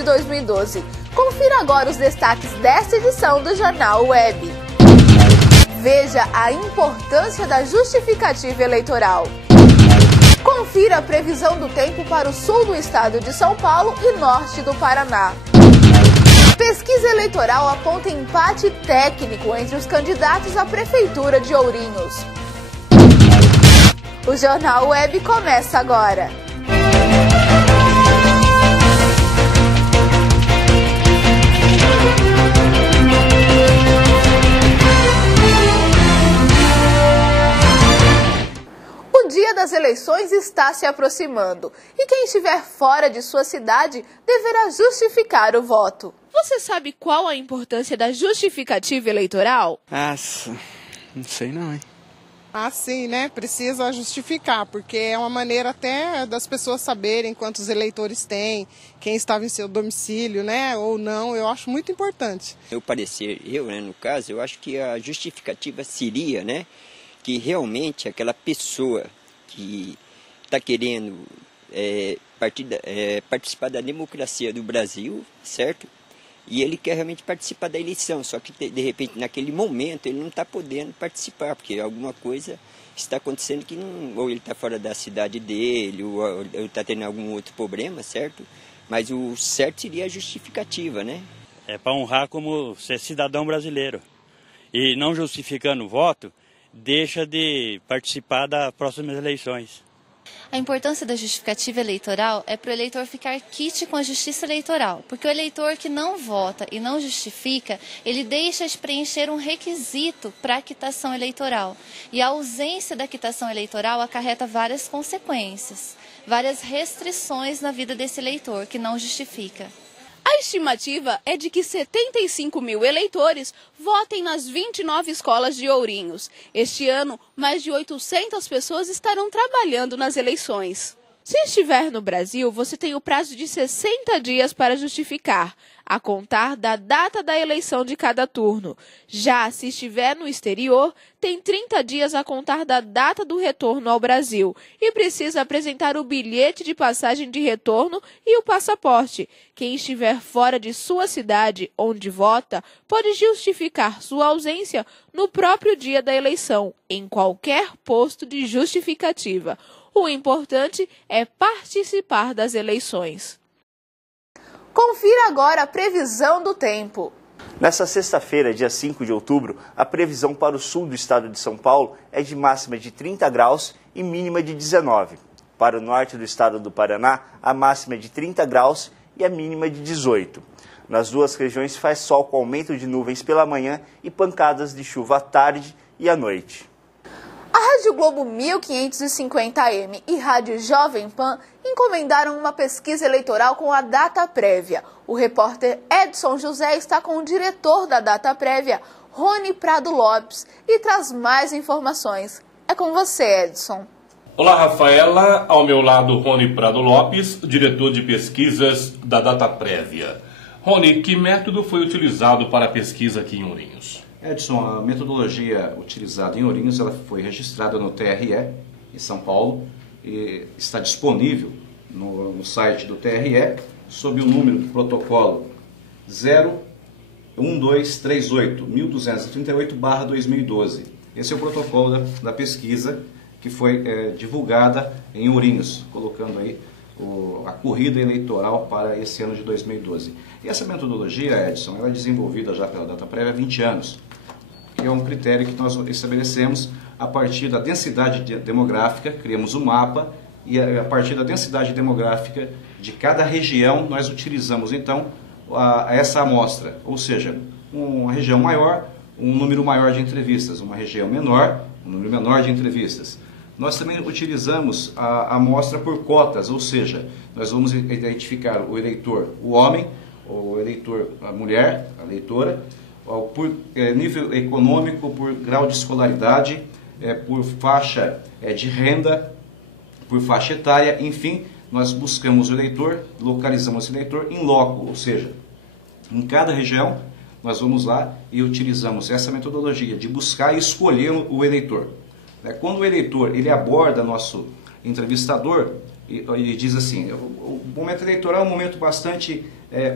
de 2012. Confira agora os destaques desta edição do Jornal Web. Veja a importância da justificativa eleitoral. Confira a previsão do tempo para o sul do estado de São Paulo e norte do Paraná. Pesquisa eleitoral aponta empate técnico entre os candidatos à Prefeitura de Ourinhos. O Jornal Web começa agora. O dia das eleições está se aproximando e quem estiver fora de sua cidade deverá justificar o voto. Você sabe qual a importância da justificativa eleitoral? Nossa, não sei não, hein? Sim, né? Precisa justificar, porque é uma maneira até das pessoas saberem quantos eleitores tem, quem estava em seu domicílio, né? Ou não, eu acho muito importante. Meu parecer, no caso, eu acho que a justificativa seria, né? Que realmente aquela pessoa que está querendo participar da democracia do Brasil, certo? E ele quer realmente participar da eleição, só que de repente naquele momento ele não está podendo participar, porque alguma coisa está acontecendo que não, ou ele está fora da cidade dele, ou está tendo algum outro problema, certo? Mas o certo seria a justificativa, né? É para honrar como ser cidadão brasileiro. E não justificando o voto, deixa de participar das próximas eleições. A importância da justificativa eleitoral é para o eleitor ficar quite com a justiça eleitoral, porque o eleitor que não vota e não justifica, ele deixa de preencher um requisito para a quitação eleitoral. E a ausência da quitação eleitoral acarreta várias consequências, várias restrições na vida desse eleitor que não justifica. A estimativa é de que 75 mil eleitores votem nas 29 escolas de Ourinhos. Este ano, mais de 800 pessoas estarão trabalhando nas eleições. Se estiver no Brasil, você tem o prazo de 60 dias para justificar, a contar da data da eleição de cada turno. Já se estiver no exterior, tem 30 dias a contar da data do retorno ao Brasil e precisa apresentar o bilhete de passagem de retorno e o passaporte. Quem estiver fora de sua cidade, onde vota, pode justificar sua ausência no próprio dia da eleição, em qualquer posto de justificativa. O importante é participar das eleições. Confira agora a previsão do tempo. Nessa sexta-feira, dia 5 de outubro, a previsão para o sul do estado de São Paulo é de máxima de 30 graus e mínima de 19. Para o norte do estado do Paraná, a máxima é de 30 graus e a mínima de 18. Nas duas regiões faz sol com aumento de nuvens pela manhã e pancadas de chuva à tarde e à noite. A Rádio Globo 1550M e Rádio Jovem Pan encomendaram uma pesquisa eleitoral com a data prévia. O repórter Edson José está com o diretor da data prévia, Rony Prado Lopes, e traz mais informações. É com você, Edson. Olá, Rafaela. Ao meu lado, Rony Prado Lopes, diretor de pesquisas da data prévia. Rony, que método foi utilizado para a pesquisa aqui em Ourinhos? Edson, a metodologia utilizada em Ourinhos ela foi registrada no TRE, em São Paulo, e está disponível no site do TRE, sob o número do protocolo 01238-1238/2012. Esse é o protocolo da pesquisa que foi divulgada em Ourinhos, colocando aí a corrida eleitoral para esse ano de 2012. E essa metodologia, Edson, ela é desenvolvida já pela data prévia há 20 anos. Que é um critério que nós estabelecemos a partir da densidade demográfica, criamos um mapa e a partir da densidade demográfica de cada região nós utilizamos então essa amostra, ou seja, uma região maior, um número maior de entrevistas, uma região menor, um número menor de entrevistas. Nós também utilizamos a amostra por cotas, ou seja, nós vamos identificar o eleitor, o homem, o eleitor, a mulher, a eleitora, por nível econômico, por grau de escolaridade, por faixa de renda, por faixa etária, enfim, nós buscamos o eleitor, localizamos esse eleitor em loco, ou seja, em cada região nós vamos lá e utilizamos essa metodologia de buscar e escolher o eleitor. Quando o eleitor ele aborda nosso entrevistador, e diz assim, o momento eleitoral é um momento bastante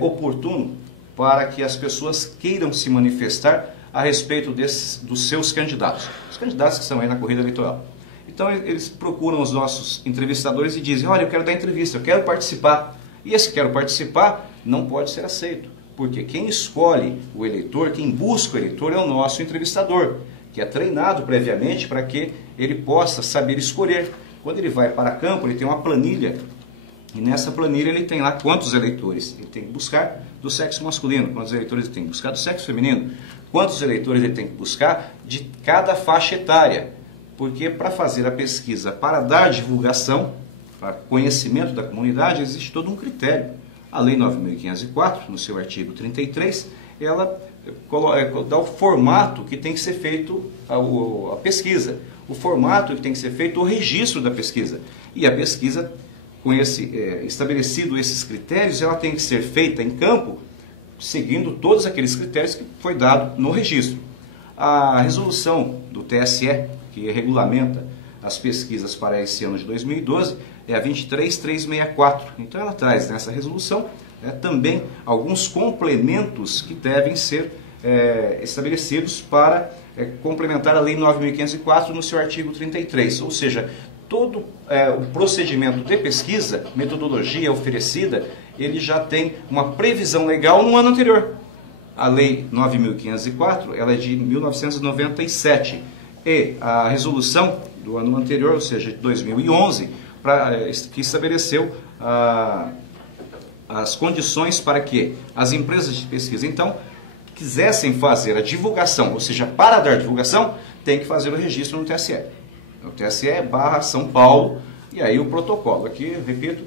oportuno para que as pessoas queiram se manifestar a respeito dos seus candidatos, os candidatos que estão aí na corrida eleitoral. Então eles procuram os nossos entrevistadores e dizem, olha, eu quero dar entrevista, eu quero participar. E esse quero participar não pode ser aceito, porque quem escolhe o eleitor, quem busca o eleitor é o nosso entrevistador, que é treinado previamente para que ele possa saber escolher. Quando ele vai para campo, ele tem uma planilha, e nessa planilha ele tem lá quantos eleitores ele tem que buscar do sexo masculino, quantos eleitores ele tem que buscar do sexo feminino, quantos eleitores ele tem que buscar de cada faixa etária. Porque para fazer a pesquisa, para dar divulgação, para conhecimento da comunidade, existe todo um critério. A Lei 9.504, no seu artigo 33, ela dá o formato que tem que ser feito a pesquisa, o formato que tem que ser feito o registro da pesquisa. E a pesquisa, com estabelecido esses critérios, ela tem que ser feita em campo, seguindo todos aqueles critérios que foi dado no registro. A resolução do TSE, que regulamenta as pesquisas para esse ano de 2012, é a 23364. Então ela traz nessa resolução também alguns complementos que devem ser estabelecidos para complementar a Lei 9.504 no seu artigo 33. Ou seja, todo o procedimento de pesquisa, metodologia oferecida, ele já tem uma previsão legal no ano anterior. A Lei 9.504 ela é de 1997 e a resolução do ano anterior, ou seja, de 2011, que estabeleceu as condições para que as empresas de pesquisa, então, quisessem fazer a divulgação, ou seja, para dar divulgação, tem que fazer o registro no TSE. O TSE / São Paulo, e aí o protocolo, aqui, repito,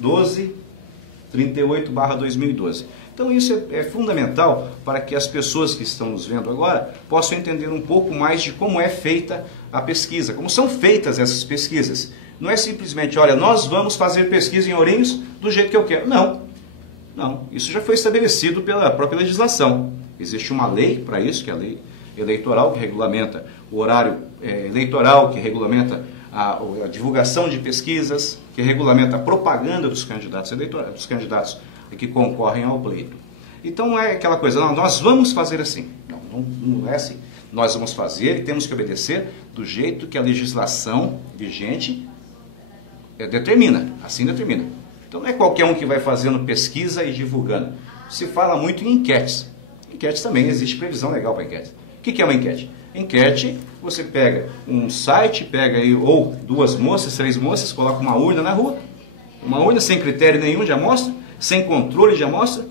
1238/2012. Então isso é fundamental para que as pessoas que estão nos vendo agora possam entender um pouco mais de como é feita a pesquisa, como são feitas essas pesquisas. Não é simplesmente, olha, nós vamos fazer pesquisa em Ourinhos do jeito que eu quero. Não, isso já foi estabelecido pela própria legislação. Existe uma lei para isso, que é a lei eleitoral, que regulamenta o horário eleitoral, que regulamenta a divulgação de pesquisas, que regulamenta a propaganda dos candidatos eleitorais, dos candidatos que concorrem ao pleito. Então não é aquela coisa, não, nós vamos fazer assim. Não é assim. Nós vamos fazer e temos que obedecer do jeito que a legislação vigente determina, assim determina. Então não é qualquer um que vai fazendo pesquisa e divulgando. Se fala muito em enquetes. Enquetes também, existe previsão legal para enquete. O que é uma enquete? Enquete, você pega um site, pega aí ou 2 moças, 3 moças, coloca uma urna na rua, uma urna sem critério nenhum de amostra, sem controle de amostra.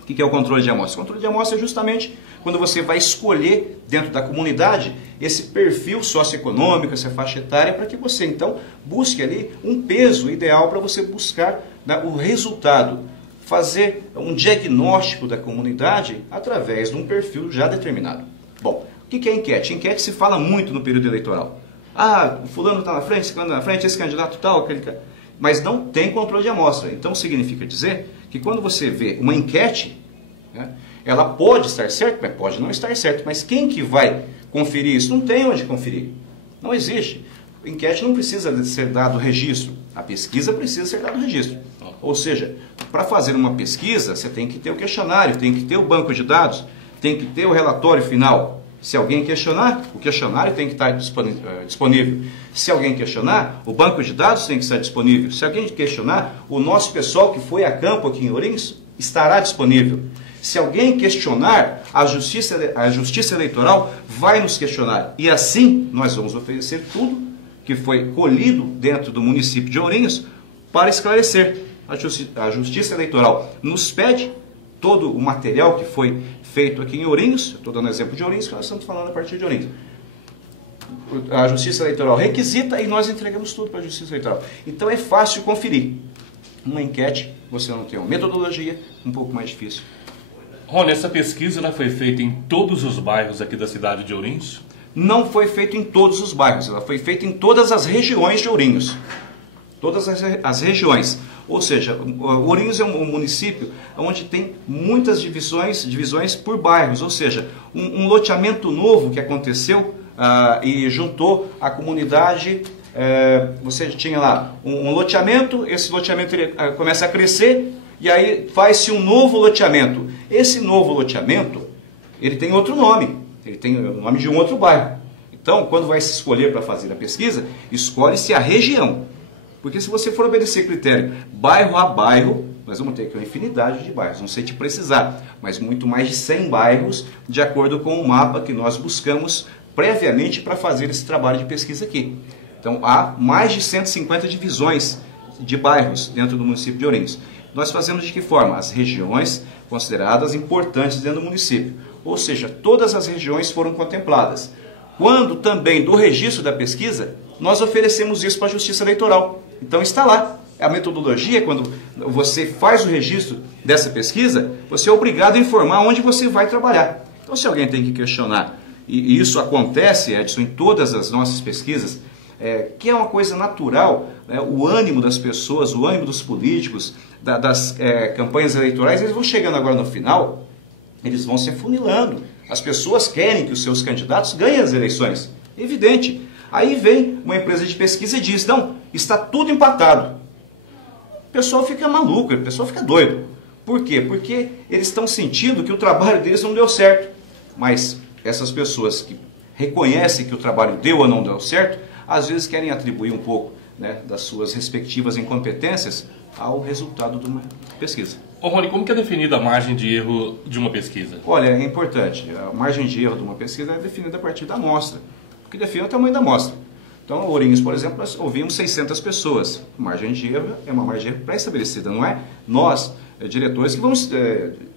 O que é o controle de amostra? O controle de amostra é justamente quando você vai escolher dentro da comunidade esse perfil socioeconômico, essa faixa etária, para que você então busque ali um peso ideal para você buscar o resultado, fazer um diagnóstico da comunidade através de um perfil já determinado. Bom, o que é enquete? Enquete se fala muito no período eleitoral. Ah, o fulano está na frente, esse fulano está na frente, esse candidato tal, aquele... Mas não tem controle de amostra. Então significa dizer que quando você vê uma enquete, ela pode estar certa, mas pode não estar certa. Mas quem que vai conferir isso? Não tem onde conferir. Não existe. A enquete não precisa ser dado registro. A pesquisa precisa ser dado registro. Ou seja, para fazer uma pesquisa, você tem que ter o questionário, tem que ter o banco de dados, tem que ter o relatório final. Se alguém questionar, o questionário tem que estar disponível. Se alguém questionar, o banco de dados tem que estar disponível. Se alguém questionar, o nosso pessoal que foi a campo aqui em Ourinhos estará disponível. Se alguém questionar, a Justiça Eleitoral vai nos questionar. E assim, nós vamos oferecer tudo que foi colhido dentro do município de Ourinhos para esclarecer. A Justiça Eleitoral nos pede todo o material que foi feito aqui em Ourinhos, estou dando exemplo de Ourinhos, que nós estamos falando a partir de Ourinhos. A Justiça Eleitoral requisita e nós entregamos tudo para a Justiça Eleitoral. Então é fácil conferir. Uma enquete, você não tem uma metodologia, um pouco mais difícil. Rony, essa pesquisa ela foi feita em todos os bairros aqui da cidade de Ourinhos? Não foi feita em todos os bairros, ela foi feita em todas as regiões de Ourinhos. Todas as regiões. Ou seja, Ourinhos é um município onde tem muitas divisões por bairros, ou seja, um loteamento novo que aconteceu e juntou a comunidade você tinha lá um loteamento, esse loteamento ele começa a crescer e aí faz-se um novo loteamento. Esse novo loteamento, ele tem outro nome, ele tem o nome de um outro bairro. Então, quando vai se escolher para fazer a pesquisa, escolhe-se a região. Porque se você for obedecer critério bairro a bairro, nós vamos ter aqui uma infinidade de bairros, não sei te precisar, mas muito mais de 100 bairros, de acordo com o mapa que nós buscamos previamente para fazer esse trabalho de pesquisa aqui. Então, há mais de 150 divisões de bairros dentro do município de Ourinhos. Nós fazemos de que forma? As regiões consideradas importantes dentro do município. Ou seja, todas as regiões foram contempladas. Quando também do registro da pesquisa, nós oferecemos isso para a Justiça Eleitoral. Então está lá. A metodologia, quando você faz o registro dessa pesquisa, você é obrigado a informar onde você vai trabalhar. Então se alguém tem que questionar, e isso acontece, Edson, em todas as nossas pesquisas, que é uma coisa natural, o ânimo das pessoas, o ânimo dos políticos, das campanhas eleitorais, eles vão chegando agora no final, eles vão se afunilando. As pessoas querem que os seus candidatos ganhem as eleições. Evidente. Aí vem uma empresa de pesquisa e diz, não, está tudo empatado. O pessoal fica maluco, o pessoal fica doido. Por quê? Porque eles estão sentindo que o trabalho deles não deu certo. Mas essas pessoas que reconhecem que o trabalho deu ou não deu certo, às vezes querem atribuir um pouco, né, das suas respectivas incompetências ao resultado de uma pesquisa. Ô Rony, como que é definida a margem de erro de uma pesquisa? Olha, é importante. A margem de erro de uma pesquisa é definida a partir da amostra, que define o tamanho da amostra. Então, Ourinhos, por exemplo, nós ouvimos 600 pessoas. A margem de erro é uma margem de erro pré-estabelecida, não é nós, diretores, que vamos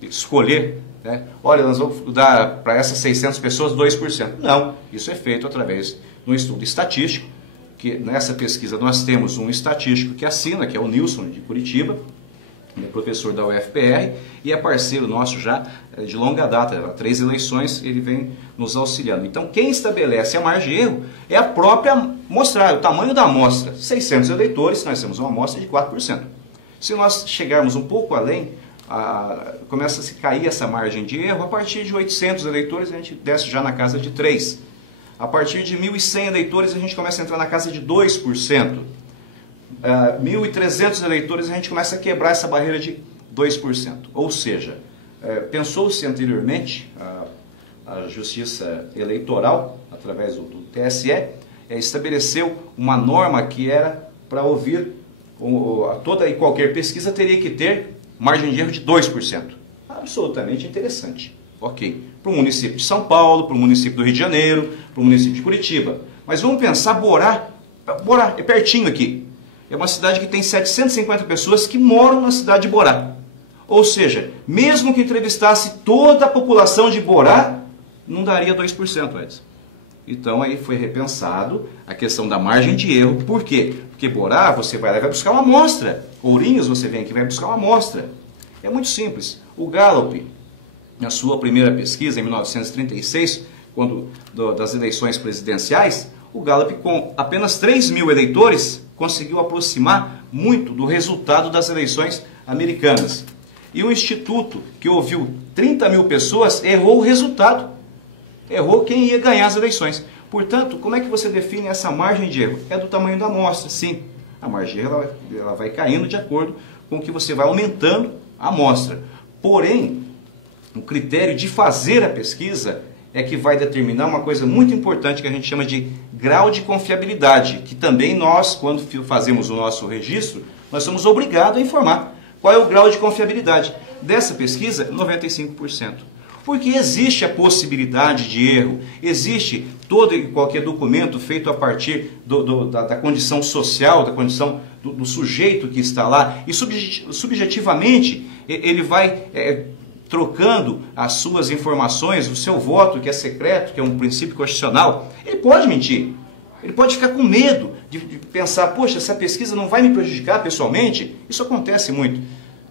escolher, né? Olha, nós vamos dar para essas 600 pessoas 2%. Não, isso é feito através de um estudo estatístico, que nessa pesquisa nós temos um estatístico que assina, que é o Nilson, de Curitiba, ele é professor da UFPR e é parceiro nosso já de longa data, há 3 eleições ele vem nos auxiliando. Então quem estabelece a margem de erro é a própria amostragem, o tamanho da amostra. 600 eleitores, nós temos uma amostra de 4%. Se nós chegarmos um pouco além, começa a se cair essa margem de erro, a partir de 800 eleitores a gente desce já na casa de 3%. A partir de 1.100 eleitores a gente começa a entrar na casa de 2%. 1.300 eleitores, a gente começa a quebrar essa barreira de 2%. Ou seja, pensou-se anteriormente, a Justiça Eleitoral, através do TSE, estabeleceu uma norma que era para ouvir, toda e qualquer pesquisa teria que ter margem de erro de 2%. Absolutamente interessante. Ok. Para o município de São Paulo, para o município do Rio de Janeiro, para o município de Curitiba. Mas vamos pensar, Borá é pertinho aqui. É uma cidade que tem 750 pessoas que moram na cidade de Borá. Ou seja, mesmo que entrevistasse toda a população de Borá, não daria 2%, Edson. Então aí foi repensado a questão da margem de erro. Por quê? Porque Borá você vai lá e vai buscar uma amostra. Ourinhos você vem aqui e vai buscar uma amostra. É muito simples. O Gallup, na sua primeira pesquisa, em 1936, quando das eleições presidenciais, o Gallup, com apenas 3.000 eleitores, conseguiu aproximar muito do resultado das eleições americanas. E o Instituto, que ouviu 30.000 pessoas, errou o resultado. Errou quem ia ganhar as eleições. Portanto, como é que você define essa margem de erro? É do tamanho da amostra, sim. A margem de erro ela vai caindo de acordo com que você vai aumentando a amostra. Porém, o critério de fazer a pesquisa é que vai determinar uma coisa muito importante que a gente chama de grau de confiabilidade, que também nós, quando fazemos o nosso registro, nós somos obrigados a informar. Qual é o grau de confiabilidade? Dessa pesquisa, 95%. Porque existe a possibilidade de erro, existe todo e qualquer documento feito a partir da condição social, da condição do sujeito que está lá, e subjetivamente ele vai trocando as suas informações, o seu voto, que é secreto, que é um princípio constitucional. Ele pode mentir, ele pode ficar com medo de pensar, poxa, essa pesquisa não vai me prejudicar pessoalmente. Isso acontece muito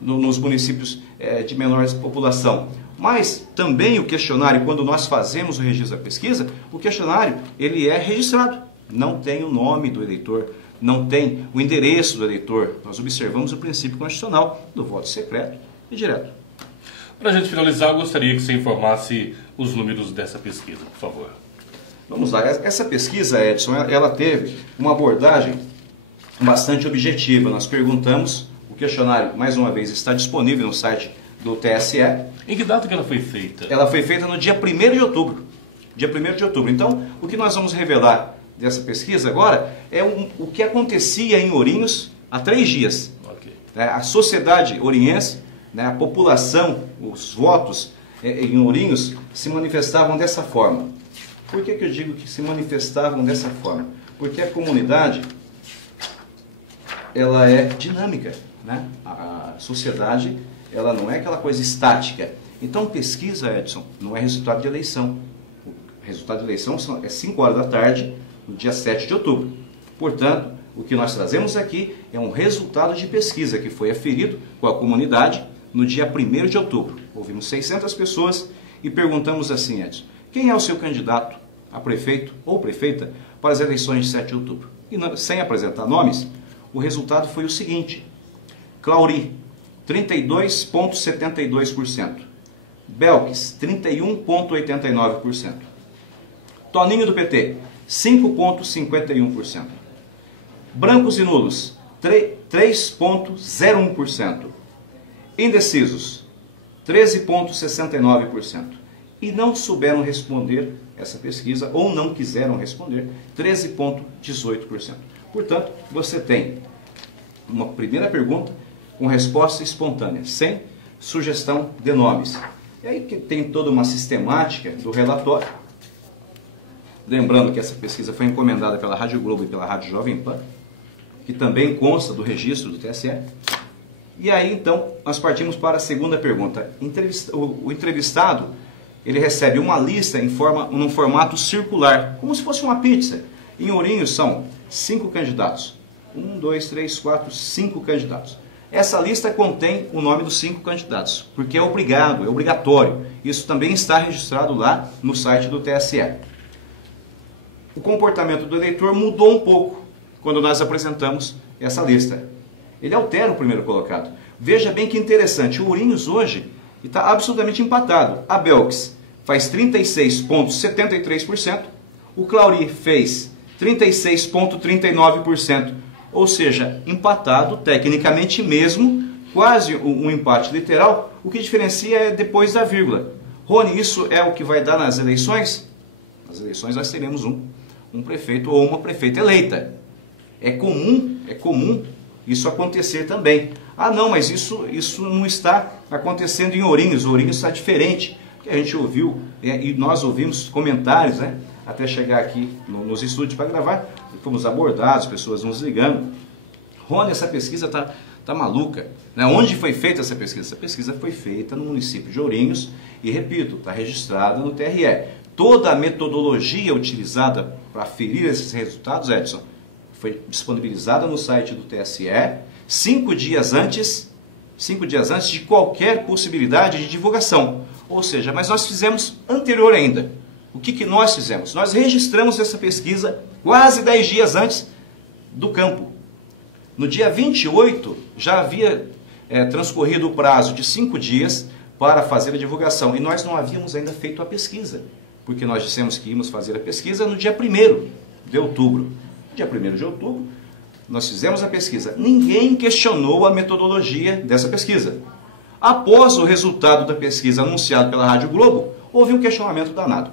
nos municípios de menor população. Mas também o questionário, quando nós fazemos o registro da pesquisa, o questionário ele é registrado. Não tem o nome do eleitor, não tem o endereço do eleitor. Nós observamos o princípio constitucional do voto secreto e direto. Para a gente finalizar, eu gostaria que você informasse os números dessa pesquisa, por favor. Vamos lá, essa pesquisa, Edson, ela teve uma abordagem bastante objetiva. Nós perguntamos, o questionário, mais uma vez, está disponível no site do TSE. Em que data que ela foi feita? Ela foi feita no dia 1º de outubro. Dia 1º de outubro. Então, o que nós vamos revelar dessa pesquisa agora é o que acontecia em Ourinhos há 3 dias. Okay. A sociedade oriense, a população, os votos em Ourinhos se manifestavam dessa forma. Por que eu digo que se manifestavam dessa forma? Porque a comunidade, ela é dinâmica, né? A sociedade, ela não é aquela coisa estática. Então, pesquisa, Edson, não é resultado de eleição. O resultado de eleição é 5 horas da tarde, no dia 7 de outubro. Portanto, o que nós trazemos aqui é um resultado de pesquisa que foi aferido com a comunidade no dia 1º de outubro. Ouvimos 600 pessoas e perguntamos assim, Edson, quem é o seu candidato a prefeito ou prefeita para as eleições de 7 de outubro? E sem apresentar nomes, o resultado foi o seguinte: Clauri, 32,72%. Belkis, 31,89%. Toninho do PT, 5,51%. Brancos e nulos, 3,01%. Indecisos, 13,69%. E não souberam responder essa pesquisa, ou não quiseram responder, 13,18%. Portanto, você tem uma primeira pergunta com resposta espontânea, sem sugestão de nomes. E aí que tem toda uma sistemática do relatório. Lembrando que essa pesquisa foi encomendada pela Rádio Globo e pela Rádio Jovem Pan, que também consta do registro do TSE. E aí, então, nós partimos para a segunda pergunta. O entrevistado, ele recebe uma lista num formato circular, como se fosse uma pizza. Em Ourinhos são 5 candidatos. 1, 2, 3, 4, 5 candidatos. Essa lista contém o nome dos 5 candidatos, porque é obrigado, é obrigatório. Isso também está registrado lá no site do TSE. O comportamento do eleitor mudou um pouco quando nós apresentamos essa lista. Ele altera o primeiro colocado. Veja bem que interessante, o Ourinhos hoje está absolutamente empatado. A Belkis faz 36,73%, o Clauri fez 36,39%, ou seja, empatado tecnicamente mesmo, quase um empate literal. O que diferencia é depois da vírgula. Rony, isso é o que vai dar nas eleições? Nas eleições nós teremos um prefeito ou uma prefeita eleita. É comum isso acontecer também. Ah, não, mas isso não está acontecendo em Ourinhos. Ourinhos está diferente. Que a gente ouviu, e nós ouvimos comentários, né, até chegar aqui nos estúdios para gravar, fomos abordados, pessoas nos ligando. Rony, essa pesquisa tá maluca. Né? Onde foi feita essa pesquisa? Essa pesquisa foi feita no município de Ourinhos e, repito, está registrada no TRE. Toda a metodologia utilizada para aferir esses resultados, Edson, foi disponibilizada no site do TSE 5 dias antes de qualquer possibilidade de divulgação. Ou seja, mas nós fizemos anterior ainda. O que nós fizemos? Nós registramos essa pesquisa quase 10 dias antes do campo. No dia 28, já havia transcorrido o prazo de 5 dias para fazer a divulgação. E nós não havíamos ainda feito a pesquisa, porque nós dissemos que íamos fazer a pesquisa no dia 1º de outubro. Dia 1º de outubro, nós fizemos a pesquisa. Ninguém questionou a metodologia dessa pesquisa. Após o resultado da pesquisa anunciado pela Rádio Globo, houve um questionamento danado.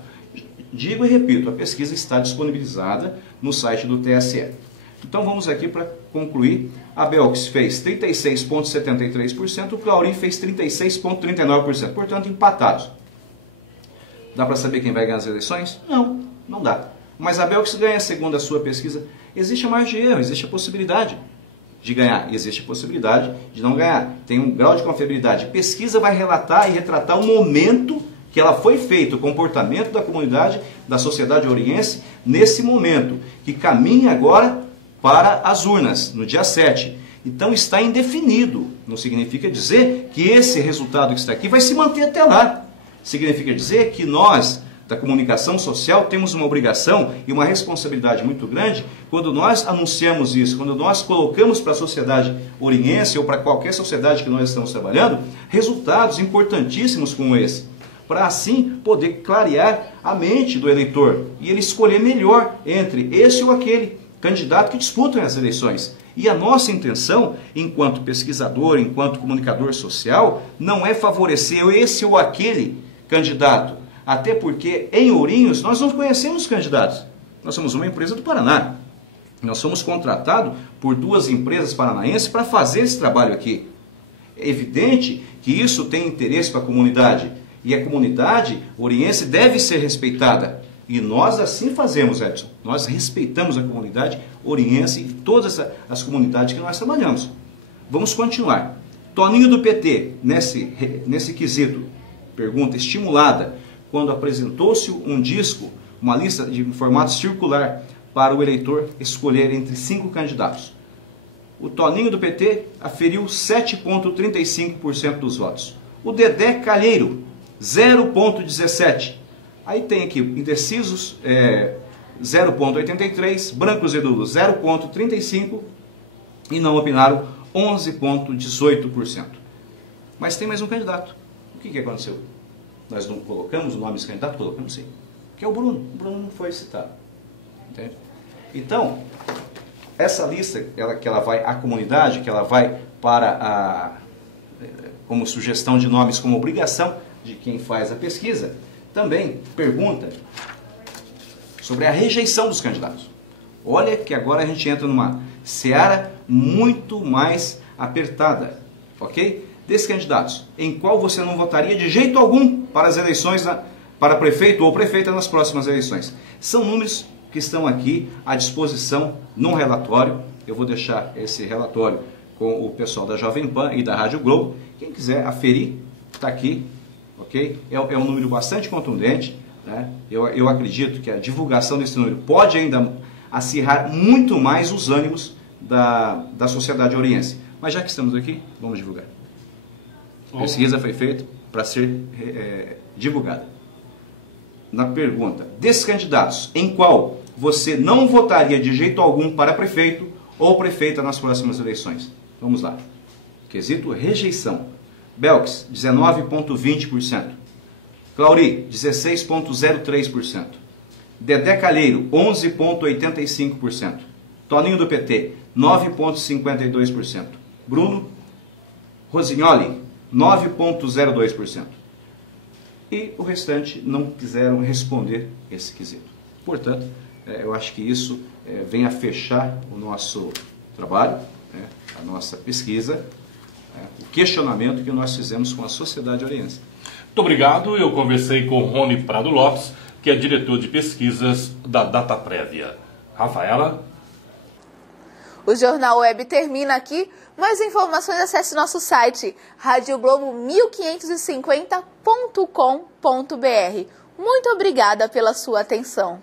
Digo e repito, a pesquisa está disponibilizada no site do TSE. Então vamos aqui para concluir. A Belkis fez 36,73%, o Clauri fez 36,39%. Portanto, empatados. Dá para saber quem vai ganhar as eleições? Não, não dá. Mas a Belkis ganha segundo a sua pesquisa. Existe a margem de erro, existe a possibilidade de ganhar, existe a possibilidade de não ganhar. Tem um grau de confiabilidade. Pesquisa vai relatar e retratar o momento que ela foi feita, o comportamento da comunidade, da sociedade ouriense, nesse momento, que caminha agora para as urnas, no dia 7. Então está indefinido. Não significa dizer que esse resultado que está aqui vai se manter até lá. Significa dizer que nós, da comunicação social, temos uma obrigação e uma responsabilidade muito grande quando nós anunciamos isso, quando nós colocamos para a sociedade ouriense ou para qualquer sociedade que nós estamos trabalhando, resultados importantíssimos como esse, para assim poder clarear a mente do eleitor e ele escolher melhor entre esse ou aquele candidato que disputam as eleições. E a nossa intenção, enquanto pesquisador, enquanto comunicador social, não é favorecer esse ou aquele candidato. Até porque em Ourinhos nós não conhecemos os candidatos. Nós somos uma empresa do Paraná. Nós somos contratados por 2 empresas paranaenses para fazer esse trabalho aqui. É evidente que isso tem interesse para a comunidade. E a comunidade oriense deve ser respeitada. E nós assim fazemos, Edson. Nós respeitamos a comunidade oriense e todas as comunidades que nós trabalhamos. Vamos continuar. Toninho do PT, nesse quesito, pergunta estimulada, quando apresentou-se um disco, uma lista de formato circular, para o eleitor escolher entre 5 candidatos. O Toninho do PT aferiu 7,35% dos votos. O Dedé Calheiro, 0,17%. Aí tem aqui indecisos, 0,83%, brancos e nulos, 0,35% e não opinaram, 11,18%. Mas tem mais um candidato. O que aconteceu? Nós não colocamos o nome desse candidato? Colocamos sim. Que é o Bruno. O Bruno não foi citado. Entende? Então, essa lista que ela vai à comunidade, que ela vai para como sugestão de nomes, como obrigação de quem faz a pesquisa, também pergunta sobre a rejeição dos candidatos. Olha que agora a gente entra numa seara muito mais apertada, ok? Desses candidatos, em qual você não votaria de jeito algum para as eleições, para prefeito ou prefeita nas próximas eleições. São números que estão aqui à disposição num relatório. Eu vou deixar esse relatório com o pessoal da Jovem Pan e da Rádio Globo. Quem quiser aferir, está aqui, ok? É um número bastante contundente, né? Eu acredito que a divulgação desse número pode ainda acirrar muito mais os ânimos da sociedade oriense. Mas já que estamos aqui, vamos divulgar. A pesquisa foi feita para ser divulgada. Na pergunta, desses candidatos, em qual você não votaria de jeito algum para prefeito ou prefeita nas próximas eleições? Vamos lá. Quesito rejeição. Belks, 19,20%. Clauri, 16,03%. Dedé Calheiro, 11,85%. Toninho do PT, 9,52%. Bruno Rosignoli, 9,02%. E o restante não quiseram responder esse quesito. Portanto, eu acho que isso vem a fechar o nosso trabalho, a nossa pesquisa, o questionamento que nós fizemos com a sociedade oriense. Muito obrigado. Eu conversei com Rony Prado Lopes, que é diretor de pesquisas da Dataprévia. Rafaela? O Jornal Web termina aqui. Mais informações, acesse nosso site radioglobo1550.com.br. Muito obrigada pela sua atenção.